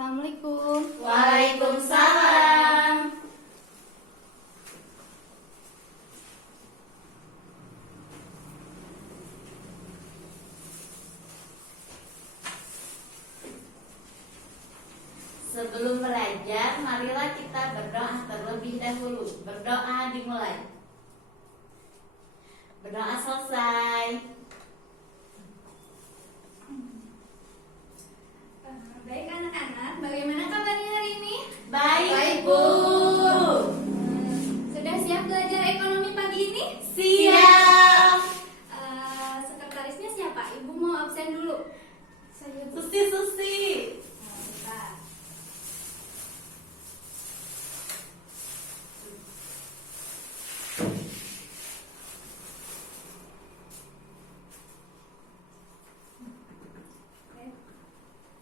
Assalamualaikum. Waalaikumsalam. Sebelum belajar, marilah kita berdoa terlebih dahulu. Berdoa dimulai. Berdoa selesai. Baik anak-anak, bagaimana kabarnya hari ini? Baik, Bu. Sudah siap belajar ekonomi pagi ini? Siap. Sekretarisnya siapa? Ibu mau absen dulu. Susi. Bentar.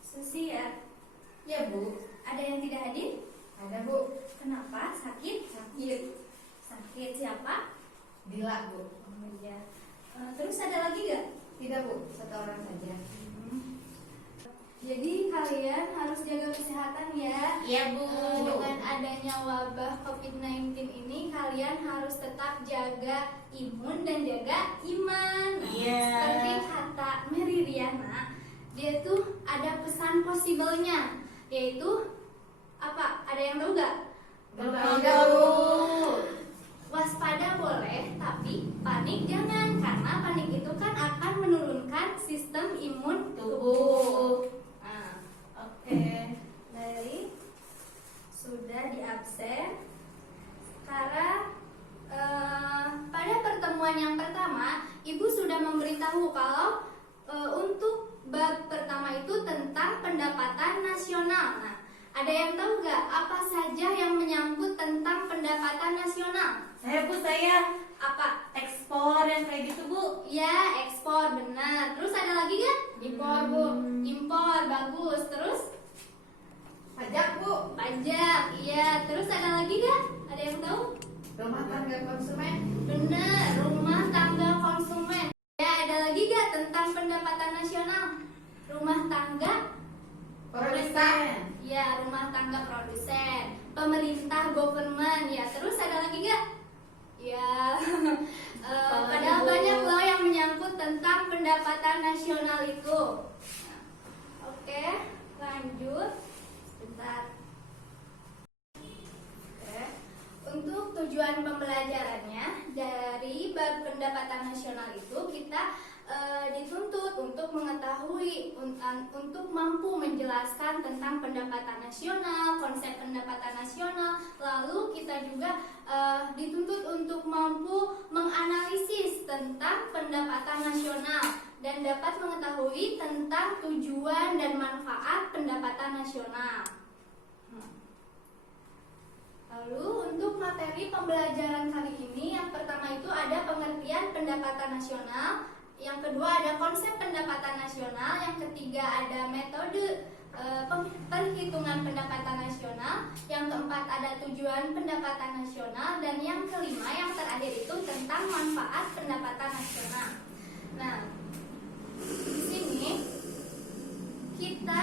Susi ya? Ya, Bu. Ada yang tidak hadir? Ada, Bu. Kenapa? Sakit? Sakit siapa? Dila, Bu. Oh iya. Terus ada lagi gak? Tidak, Bu. Satu orang saja. Jadi kalian harus jaga kesehatan ya. Iya, Bu. Dengan adanya wabah COVID-19 ini, kalian harus tetap jaga imun dan jaga iman. Iya. Seperti kata Mary Riana, dia tuh ada pesan possible-nya, yaitu apa? Ada yang tahu gak? Belum tahu. Waspada boleh, tapi panik jangan, karena panik itu kan akan menurunkan sistem imun tubuh. Nah, Oke. Dari sudah di absen. Sekarang pada pertemuan yang pertama, Ibu sudah memberitahu kalau untuk bab pertama itu tentang pendapatan nasional. Nah, ada yang tahu gak apa saja yang menyangkut tentang pendapatan nasional? Saya. Apa? Ekspor yang kayak gitu, Bu. Ya, ekspor, benar. Terus ada lagi gak? Impor, Bu. Impor, bagus. Terus? Pajak, Bu. Pajak, iya. Terus ada lagi gak? Ada yang tahu? Rumah tangga konsumen. Benar, rumah tangga konsumen. Ya, ada lagi gak tentang pendapatan nasional? Rumah tangga Produsen. ya, rumah tangga produsen. Pemerintah, government. Ya, terus ada lagi gak? Ya, padahal banyak loh yang menyangkut tentang pendapatan nasional itu. Nah, oke, lanjut. Sebentar. Oke. Untuk tujuan pembelajarannya dari bab pendapatan nasional itu kita dituntut untuk mengetahui, untuk mampu menjelaskan tentang pendapatan nasional, konsep pendapatan nasional. Lalu kita juga dituntut untuk mampu menganalisis tentang pendapatan nasional dan dapat mengetahui tentang tujuan dan manfaat pendapatan nasional. Lalu untuk materi pembelajaran kali ini, yang pertama itu ada pengertian pendapatan nasional, yang kedua ada konsep pendapatan nasional, yang ketiga ada metode perhitungan pendapatan nasional, yang keempat ada tujuan pendapatan nasional, dan yang kelima yang terakhir itu tentang manfaat pendapatan nasional. Nah, di sini kita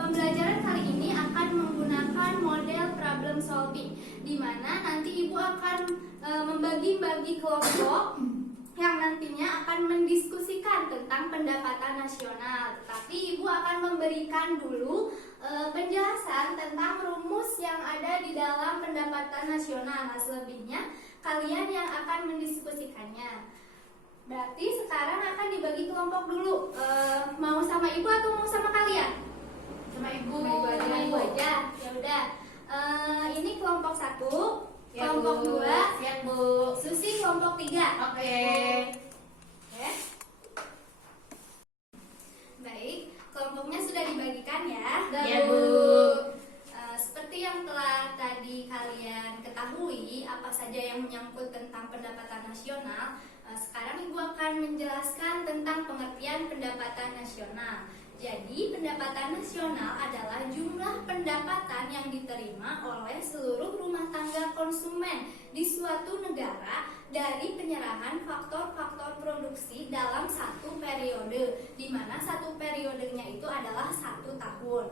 pembelajaran kali ini akan menggunakan model problem solving, di mana nanti Ibu akan membagi-bagi kelompok yang nantinya akan mendiskusikan tentang pendapatan nasional. Tetapi Ibu akan memberikan dulu penjelasan tentang rumus yang ada di dalam pendapatan nasional. Nah, selebihnya kalian yang akan mendiskusikannya. Berarti sekarang akan dibagi kelompok dulu. Mau sama Ibu atau mau sama kalian? Sama Ibu. Sama Ibu aja. Ya udah. Ini kelompok 1, Ya, kelompok Bu. 2, Siap, Bu. Susi kelompok 3. Oke. Oke. Baik, kelompoknya sudah dibagikan ya. Ya, Bu. Seperti yang telah tadi kalian ketahui, apa saja yang menyangkut tentang pendapatan nasional, sekarang Ibu akan menjelaskan tentang pengertian pendapatan nasional. Jadi, pendapatan nasional adalah jumlah pendapatan yang diterima oleh seluruh rumah tangga konsumen di suatu negara dari penyerahan faktor-faktor produksi dalam satu periode, di mana satu periodenya itu adalah 1 tahun.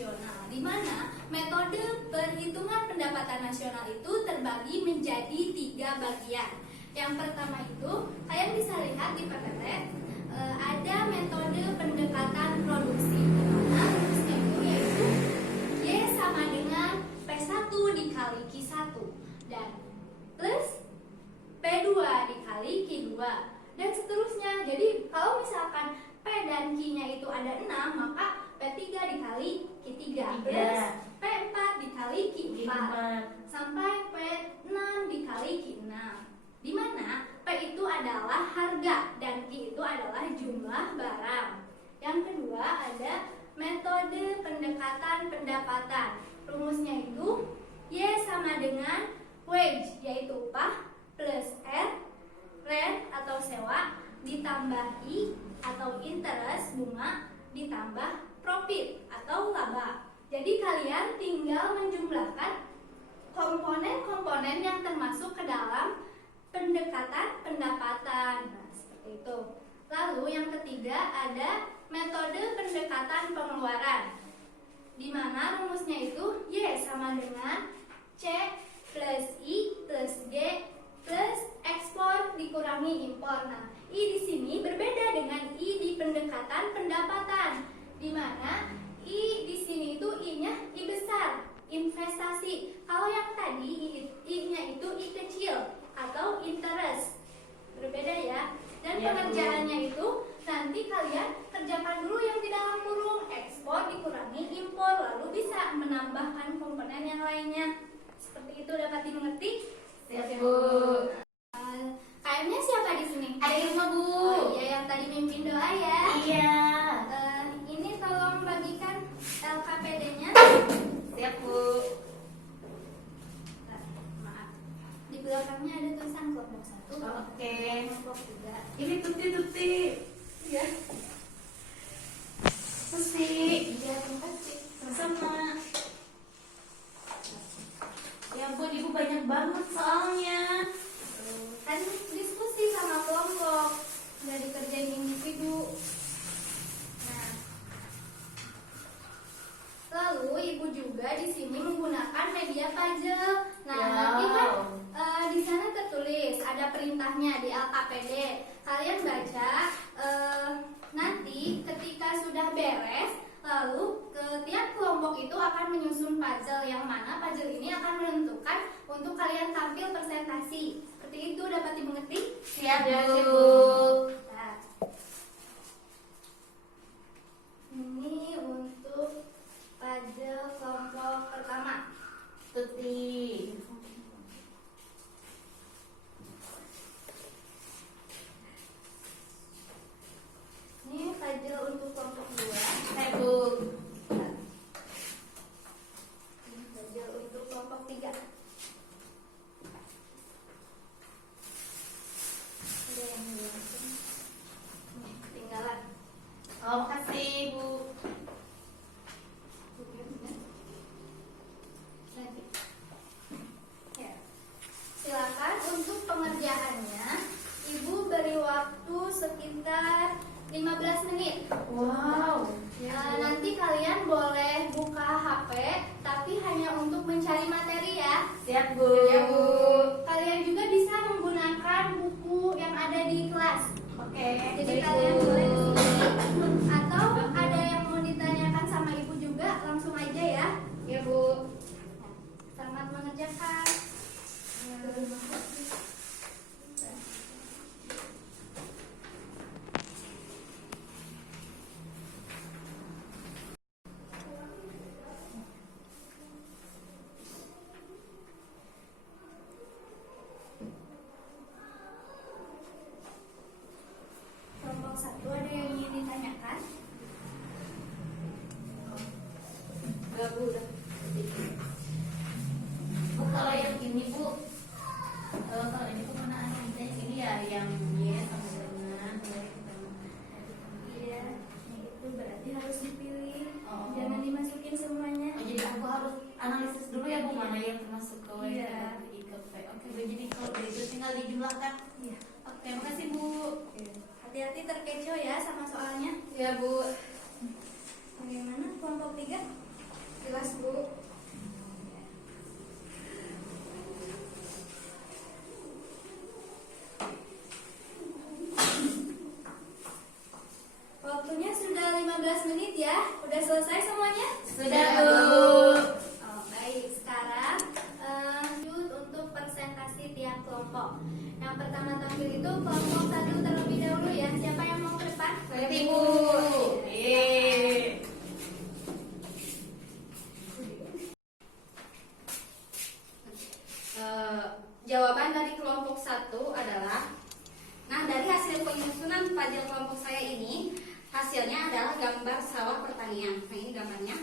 nasional, di mana metode perhitungan pendapatan nasional itu terbagi menjadi 3 bagian. Yang pertama itu, kalian bisa lihat di pelet, ada metode pendekatan produksi, di mana rumusnya itu yaitu Y sama dengan P1 dikali Q1 dan plus P2 dikali Q2 dan seterusnya. Jadi kalau misalkan P dan Q-nya itu ada 6, maka P3 dikali Q3 plus P4 dikali Q4 sampai P6 dikali Q6, di mana P itu adalah harga dan Q itu adalah jumlah barang. Yang kedua ada metode pendekatan pendapatan. Rumusnya itu Y sama dengan wage, yaitu upah, plus R, rent atau sewa, ditambah I atau interest, bunga, ditambah profit atau laba. Jadi kalian tinggal menjumlahkan komponen-komponen yang termasuk ke dalam pendekatan pendapatan. Nah, seperti itu. Lalu yang ketiga ada metode pendekatan pengeluaran, di mana rumusnya itu Y sama dengan C plus I plus G plus ekspor dikurangi impor. Nah, I di sini berbeda dengan I di pendekatan pendapatan, di mana I di sini itu I-nya I besar, investasi. Kalau yang tadi I-nya itu I kecil atau interest. Berbeda ya. Dan pengerjaannya itu nanti kalian kerjakan dulu yang di dalam kurung, ekspor dikurangi impor, lalu bisa menambahkan komponen yang lainnya. Seperti itu, dapat dimengerti? Siap, Bu. KM-nya siapa di sini? Ada Irma, Bu. Oh iya, yang tadi mimpin doa ya. Iya. Ini tolong bagikan LKPD-nya. Siap, Bu. Maaf. Di belakangnya ada tulisan kelompok 1. Oke. Kelompok 3. Ini tuti. Iya. Tuti. Iya, tempat sih. Sama. Ya ampun, Ibu banyak banget soalnya. Kan diskusi sama kelompok, nggak dikerjain individu. Nah, lalu Ibu juga di sini menggunakan media puzzle. Nah, Wow. nanti kan di sana tertulis ada perintahnya di LKPD. Kalian baca, nanti ketika sudah beres, lalu tiap kelompok itu akan menyusun puzzle, yang mana puzzle ini akan menentukan untuk kalian tampil presentasi. Seperti itu, dapat dimengerti? Siap, Bu. Nah, ini untuk puzzle kelompok pertama. Tuti. Ini puzzle untuk kelompok 2. Hai, Bu. Ini puzzle untuk kelompok 3. Ada yang belum? Nih, ketinggalan. Oh, makasih, Bu. Nanti. Ya. Silakan untuk pengerjaannya. Ibu beri waktu sekitar 15 menit. Wow. Nanti kalian boleh buka HP, tapi hanya untuk mencari materi ya. Siap, Bu. Ya, Bu. Kalian juga bisa menggunakan buku yang ada di kelas. Oke. Jadi baik, kalian Bu. boleh ke sini, atau ada yang mau ditanyakan sama Ibu juga, langsung aja ya. Ya, Bu. Selamat mengerjakan. Kelompok 1 ada yang ingin ditanyakan? Enggak, Bu. Udah. Bu, kalau yang ini, Bu. Kalau ini tuh mana ada ini ya yang Y sama dengan Iya, itu berarti harus dipilih. Oh. Jangan dimasukin semuanya. Oh, jadi aku harus analisis dulu ya, Bu, mana yang termasuk ke W, Iya. ke I, ke P. Oke, Bu, jadi kalau itu tinggal dijumlahkan. Iya. Oke, makasih, Bu. Hati-hati terkecoh ya sama soalnya. Ya, Bu. Bagaimana kelompok 3? Jelas, Bu. Waktunya sudah 15 menit ya. Udah selesai semuanya? Sudah, Bu. Oh, baik. Sekarang lanjut untuk presentasi tiap kelompok. Yang pertama tampil itu kelompok 1 terlebih dahulu ya. Siapa yang mau ke depan? Ibu. Jawaban dari kelompok 1 adalah, nah dari hasil penyusunan pelajaran kelompok saya ini, hasilnya adalah gambar sawah pertanian. Nah ini gambarnya.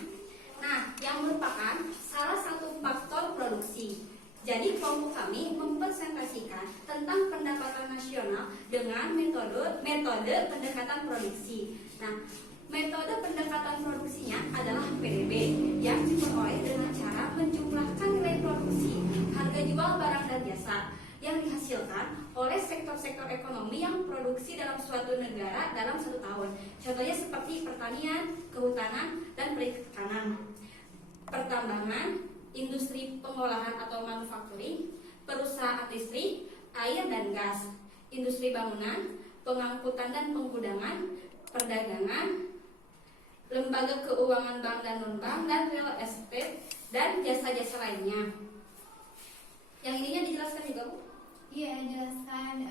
Nah yang merupakan salah satu faktor produksi. Jadi kelompok kami mempresentasikan tentang pendapatan nasional dengan metode pendekatan produksi. Nah metode pendekatan produksinya adalah PDB yang diperoleh dengan cara menjumlahkan nilai produksi, harga jual barang dan jasa yang dihasilkan oleh sektor-sektor ekonomi yang produksi dalam suatu negara dalam 1 tahun. Contohnya seperti pertanian, kehutanan, dan perikanan, pertambangan, industri pengolahan atau manufacturing, perusahaan listrik, air dan gas, industri bangunan, pengangkutan dan penggudangan, perdagangan, lembaga keuangan bank dan non-bank, dan real estate, dan jasa-jasa lainnya. Yang ininya dijelaskan juga, Bu? Iya, jelaskan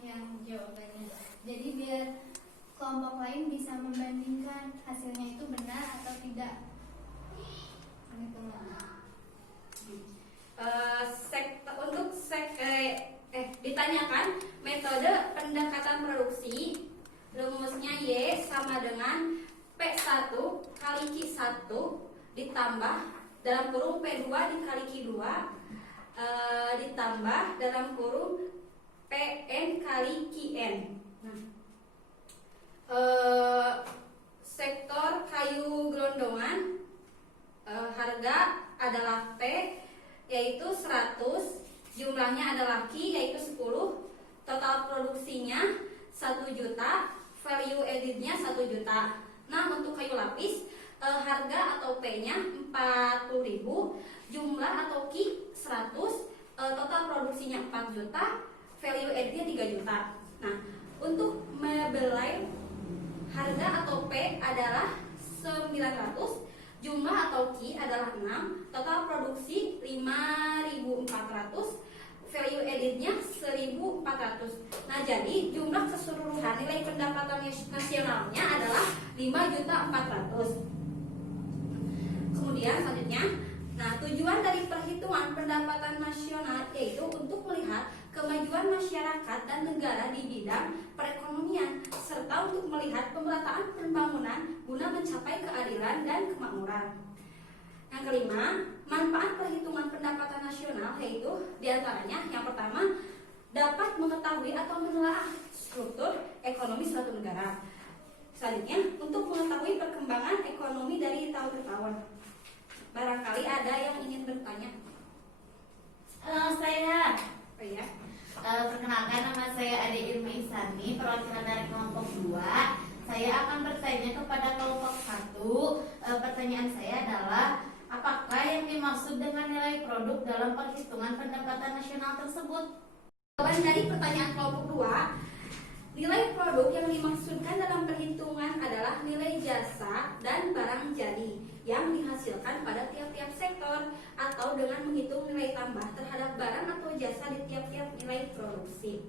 yang jawabannya. Jadi biar kelompok lain bisa membandingkan hasilnya itu benar atau tidak. Ditanyakan metode pendekatan produksi, rumusnya Y sama dengan P1 kali Q1 ditambah dalam kurung P2 dikali Q2 ditambah dalam kurung PN kali QN. Nah, sektor kayu gelondongan, harga adalah P yaitu 100, jumlahnya adalah Q yaitu 10, total produksinya 1 juta, value added-nya 1 juta. Nah untuk kayu lapis, harga atau P-nya 40.000, jumlah atau Q 100, total produksinya 4 juta, value added-nya 3 juta. Nah untuk mebelai, harga atau P adalah 900, jumlah atau Q adalah 6, total produksi 5.400, value added-nya 1.400. Nah jadi jumlah keseluruhan nilai pendapatan nasionalnya adalah 5.400.000. Kemudian selanjutnya, nah tujuan dari perhitungan pendapatan nasional yaitu untuk melihat kemajuan masyarakat dan negara di bidang perekonomian serta untuk melihat pemerataan pembangunan guna mencapai keadilan dan kemakmuran. Yang kelima, manfaat perhitungan pendapatan nasional yaitu diantaranya yang pertama dapat mengetahui atau menelaah struktur ekonomi suatu negara. Selanjutnya untuk mengetahui perkembangan ekonomi dari tahun ke tahun. Barangkali ada yang ingin bertanya. Saya Oh ya. perkenalkan, nama saya Ade Irma Isani, perwakilan dari kelompok 2. Saya akan bertanya kepada kelompok 1. Pertanyaan saya adalah, apakah yang dimaksud dengan nilai produk dalam perhitungan pendapatan nasional tersebut? Jawaban dari pertanyaan kelompok 2, nilai produk yang dimaksudkan dalam perhitungan adalah nilai jasa dan barang jadi yang dihasilkan pada tiap-tiap sektor atau dengan menghitung nilai tambah terhadap barang atau jasa di tiap-tiap nilai produksi.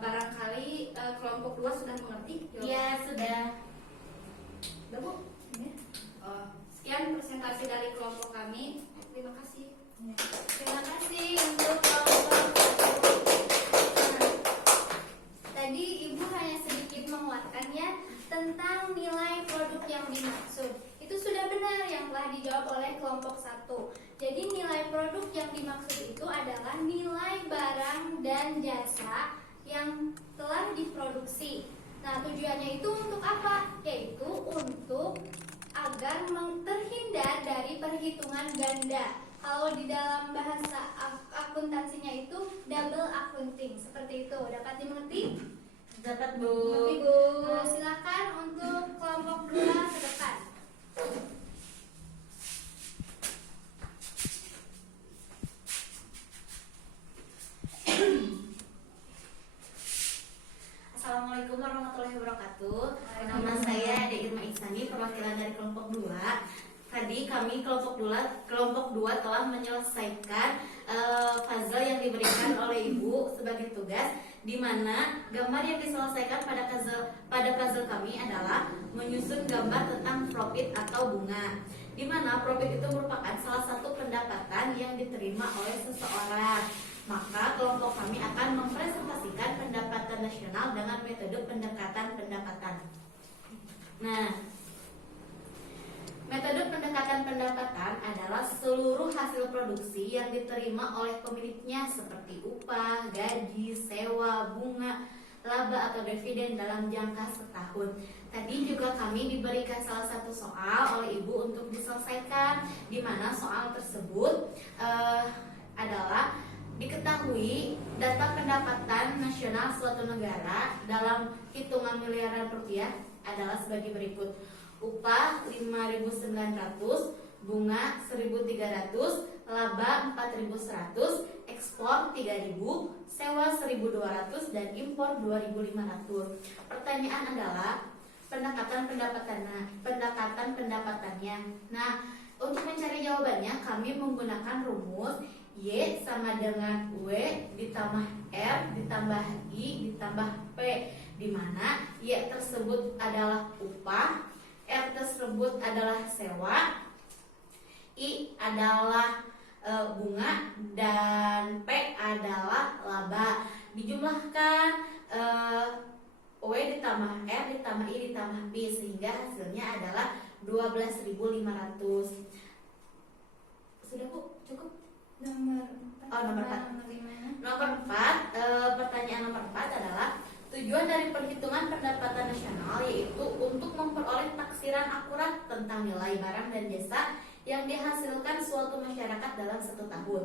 Barangkali kelompok 2 sudah mengerti? Ya, sudah. Sudah, Bu? Sekian presentasi dari kelompok kami. Terima kasih. Terima kasih untuk kelompok 1. Tadi Ibu hanya sedikit menguatkannya tentang nilai produk yang dimaksud. Itu sudah benar yang telah dijawab oleh kelompok 1. Jadi nilai produk yang dimaksud itu adalah nilai barang dan jasa yang telah diproduksi. Nah tujuannya itu untuk apa? Yaitu untuk agar terhindar dari perhitungan ganda. Kalau di dalam bahasa akuntansinya itu double accounting, seperti itu. Dapat dimengerti? Dapat, Bu. Silakan untuk kelompok 2 ke depan. kelompok 2 telah menyelesaikan puzzle yang diberikan oleh Ibu sebagai tugas, di mana gambar yang diselesaikan pada puzzle kami adalah menyusun gambar tentang profit atau bunga, di mana profit itu merupakan salah satu pendapatan yang diterima oleh seseorang. Maka kelompok kami akan mempresentasikan pendapatan nasional dengan metode pendekatan pendapatan. Nah, metode pendekatan pendapatan adalah seluruh hasil produksi yang diterima oleh pemiliknya seperti upah, gaji, sewa, bunga, laba atau dividen dalam jangka setahun. Tadi juga kami diberikan salah satu soal oleh Ibu untuk diselesaikan, di mana soal tersebut adalah diketahui data pendapatan nasional suatu negara dalam hitungan miliaran rupiah adalah sebagai berikut. Upah 5.900, bunga 1.300, laba 4.100, ekspor 3.000, sewa 1.200, dan impor 2.500. Pertanyaan adalah pendekatan pendapatannya. Nah, untuk mencari jawabannya kami menggunakan rumus Y sama dengan W ditambah R ditambah I ditambah P, di mana Y tersebut adalah upah, R tersebut adalah sewa, I adalah bunga, dan P adalah laba. Dijumlahkan W ditambah R ditambah I ditambah P sehingga hasilnya adalah 12.500. Sudah Bu? Cukup? Nomor 4. lima. Nomor 4, pertanyaan nomor 4 adalah tujuan dari perhitungan pendapatan nasional yaitu untuk memperoleh taksiran akurat tentang nilai barang dan jasa yang dihasilkan suatu masyarakat dalam 1 tahun.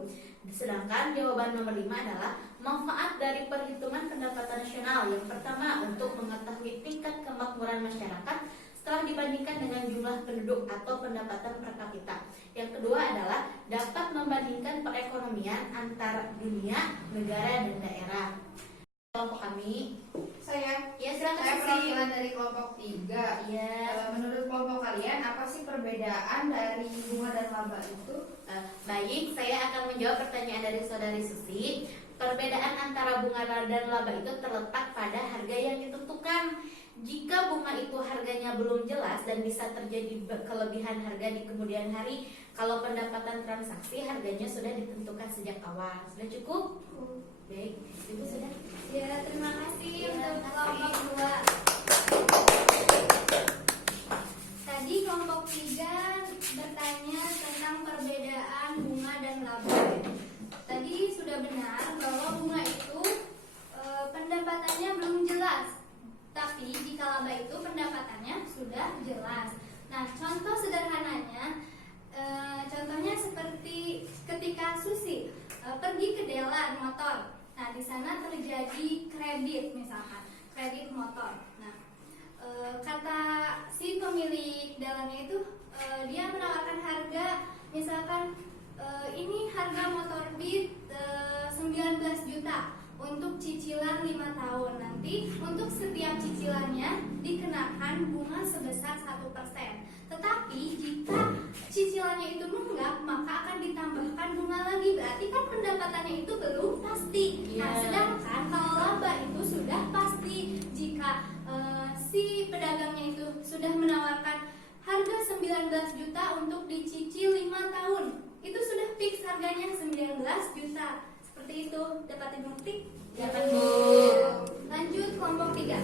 Sedangkan jawaban nomor 5 adalah manfaat dari perhitungan pendapatan nasional. Yang pertama, untuk mengetahui tingkat kemakmuran masyarakat setelah dibandingkan dengan jumlah penduduk atau pendapatan per kapita. Yang kedua adalah dapat membandingkan perekonomian antar dunia, negara, dan daerah. Kelompok kami, Saya silakan saya Sisi. perwakilan dari kelompok 3. Iya. Menurut kelompok kalian apa sih perbedaan dari bunga dan laba itu? Baik, saya akan menjawab pertanyaan dari saudari Susi. Perbedaan antara bunga dan laba itu terletak pada harga yang ditentukan. Jika bunga itu harganya belum jelas dan bisa terjadi kelebihan harga di kemudian hari, kalau pendapatan transaksi harganya sudah ditentukan sejak awal. Sudah cukup? Baik, Ibu sudah. Ya, terima kasih Ya, untuk terima kasih. kelompok 2. Tadi kelompok 3 bertanya tentang perbedaan bunga dan laba. Tadi sudah benar bahwa bunga itu pendapatannya belum jelas. Tapi jika laba itu pendapatannya sudah jelas. Nah, contoh sederhananya, contohnya seperti ketika Susi pergi ke dealer motor. Nah, di sana terjadi kredit, misalkan kredit motor. Nah, kata si pemilik dealernya itu dia menawarkan harga, misalkan ini harga motor Beat 19 juta untuk cicilan 5 tahun. Nanti untuk setiap cicilannya dikenakan bunga sebesar 1%. Tetapi jika cicilannya itu nunggak, maka akan ditambahkan bunga lagi. Berarti kan pendapatannya itu belum pasti. Nah, sedangkan kalau laba itu sudah pasti. Jika si pedagangnya itu sudah menawarkan harga 19 juta untuk dicicil 5 tahun, itu sudah fix harganya 19 juta. Seperti itu, dapat dimengerti? Dapat, Bu. Lanjut kelompok 3.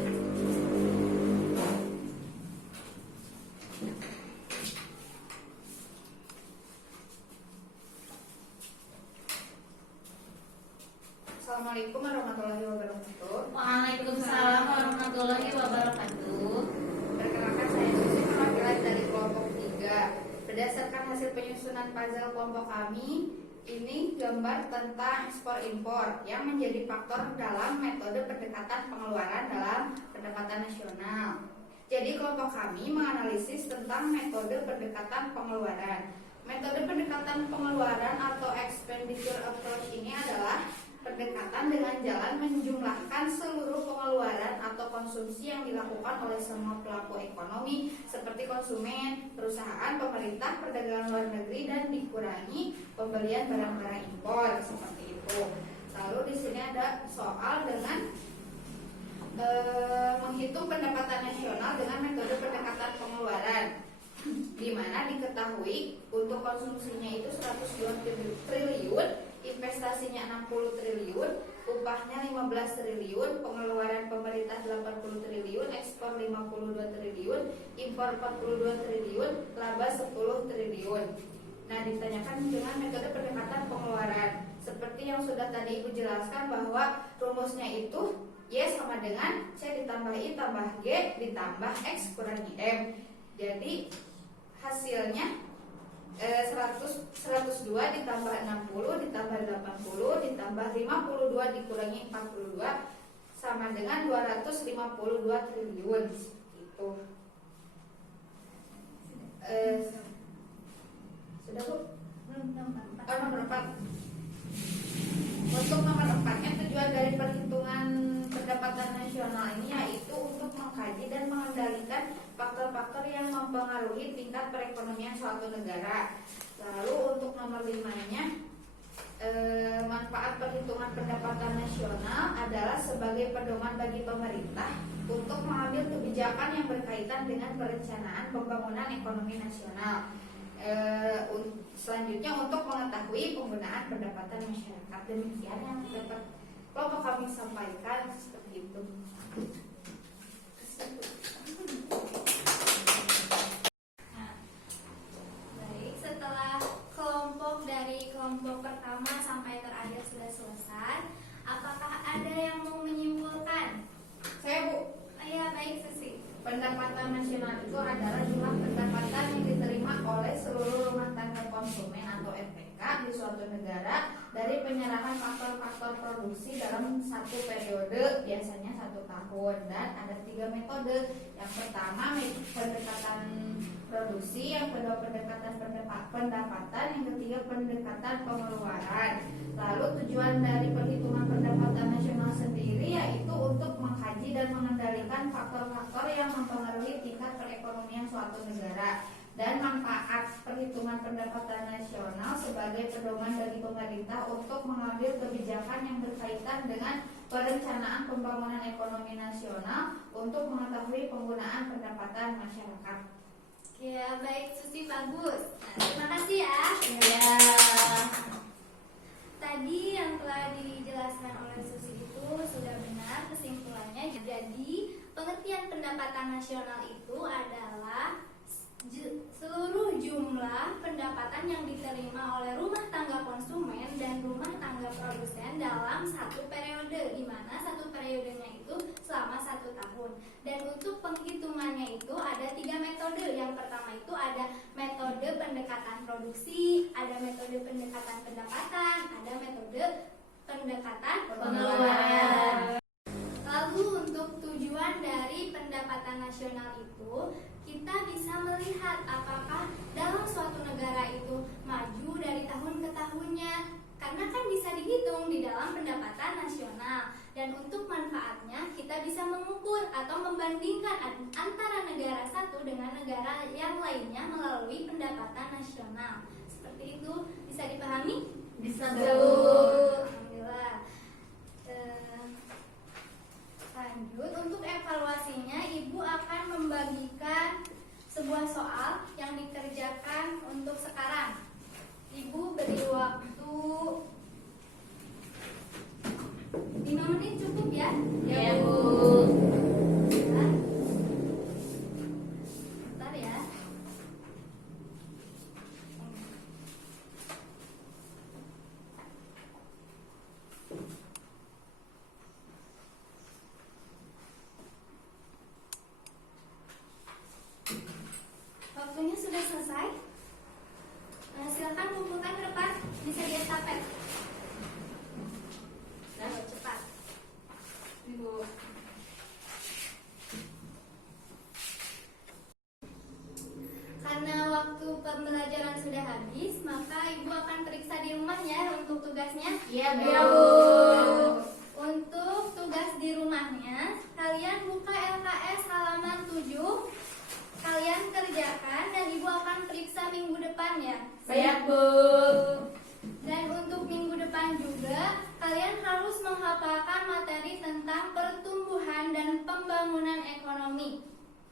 Assalamualaikum warahmatullahi wabarakatuh. Waalaikumsalam warahmatullahi wabarakatuh. Perkenalkan, saya Susi, perwakilan dari kelompok 3. Berdasarkan hasil penyusunan puzzle kelompok kami, ini gambar tentang ekspor impor yang menjadi faktor dalam metode pendekatan pengeluaran dalam pendapatan nasional. Jadi kelompok kami menganalisis tentang metode pendekatan pengeluaran. Metode pendekatan pengeluaran atau expenditure approach ini adalah pendekatan dengan jalan menjumlahkan seluruh pengeluaran atau konsumsi yang dilakukan oleh semua pelaku ekonomi seperti konsumen, perusahaan, pemerintah, perdagangan luar negeri, dan dikurangi pembelian barang-barang impor seperti itu. Lalu di sini ada soal dengan menghitung pendapatan nasional dengan metode pendekatan pengeluaran, di mana diketahui untuk konsumsinya itu 102 triliun, investasinya 60 triliun, upahnya 15 triliun, pengeluaran pemerintah 80 triliun, ekspor 52 triliun, impor 42 triliun, laba 10 triliun. Nah, ditanyakan dengan metode pendekatan pengeluaran. Seperti yang sudah tadi Ibu jelaskan bahwa rumusnya itu Y sama dengan C ditambah I tambah G ditambah X kurangi M. Jadi hasilnya 102 ditambah 60 ditambah 80 ditambah 52 dikurangi 42 sama dengan 252 triliun. Itu sudah Bu? Nomor 4. Untuk nomor 4-nya, tujuan dari perhitungan pendapatan nasional ini yaitu untuk mengkaji dan mengendalikan faktor-faktor yang mempengaruhi tingkat perekonomian suatu negara. Lalu untuk nomor 5-nya, manfaat perhitungan pendapatan nasional adalah sebagai pedoman bagi pemerintah untuk mengambil kebijakan yang berkaitan dengan perencanaan pembangunan ekonomi nasional. Selanjutnya untuk mengetahui penggunaan pendapatan masyarakat. Demikian yang dapat kelompok kami sampaikan seperti itu. Baik, setelah dari kelompok pertama sampai terakhir sudah selesai, apakah ada yang mau menyimpulkan? Saya Bu. Ya, baik Susi. Pendapatan nasional itu adalah jumlah pendapatan yang diterima oleh seluruh rumah tangga konsumen atau RPK di suatu negara dari penyerahan faktor-faktor produksi dalam satu periode, biasanya 1 tahun, dan ada 3 metode. Yang pertama pendekatan produksi, yang kedua pendekatan pendapatan, yang ketiga pendekatan pengeluaran. Lalu tujuan dari perhitungan pendapatan nasional sendiri yaitu untuk mengkaji dan mengendalikan faktor-faktor yang mempengaruhi tingkat perekonomian suatu negara, dan manfaat perhitungan pendapatan nasional sebagai pedoman bagi pemerintah untuk mengambil kebijakan yang berkaitan dengan perencanaan pembangunan ekonomi nasional untuk mengetahui penggunaan pendapatan masyarakat. Ya, baik Susi, bagus. Nah, terima kasih ya. Ya. Tadi yang telah dijelaskan oleh Susi itu sudah benar kesimpulannya. Jadi pengertian pendapatan nasional itu adalah seluruh jumlah pendapatan yang diterima oleh rumah tangga konsumen dan rumah tangga produsen dalam satu periode, di mana satu periodenya itu selama 1 tahun. Dan untuk penghitungannya itu ada 3 metode. Yang pertama itu ada metode pendekatan produksi, ada metode pendekatan pendapatan, ada metode pendekatan pengeluaran. Lalu untuk tujuan dari pendapatan nasional itu, kita bisa melihat apakah dalam suatu negara itu maju dari tahun ke tahunnya, karena kan bisa dihitung di dalam pendapatan nasional. Dan untuk manfaatnya kita bisa mengukur atau membandingkan antara negara satu dengan negara yang lainnya melalui pendapatan nasional. Seperti itu, bisa dipahami? Bisa Bu. Bu. Alhamdulillah. Lanjut, untuk evaluasinya Ibu akan membagikan sebuah soal yang dikerjakan untuk sekarang. Ibu beri waktu 5 menit cukup ya? Ya Bu. Bentar ya. merupakan materi tentang pertumbuhan dan pembangunan ekonomi.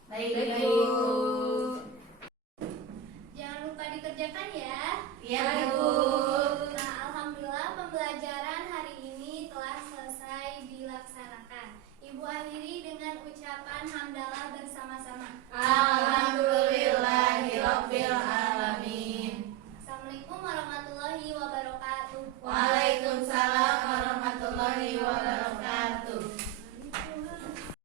Baik, Bu. Jangan lupa dikerjakan ya. Iya, Baik, Bu. Bu. Nah, alhamdulillah pembelajaran hari ini telah selesai dilaksanakan. Ibu akhiri dengan ucapan hamdalah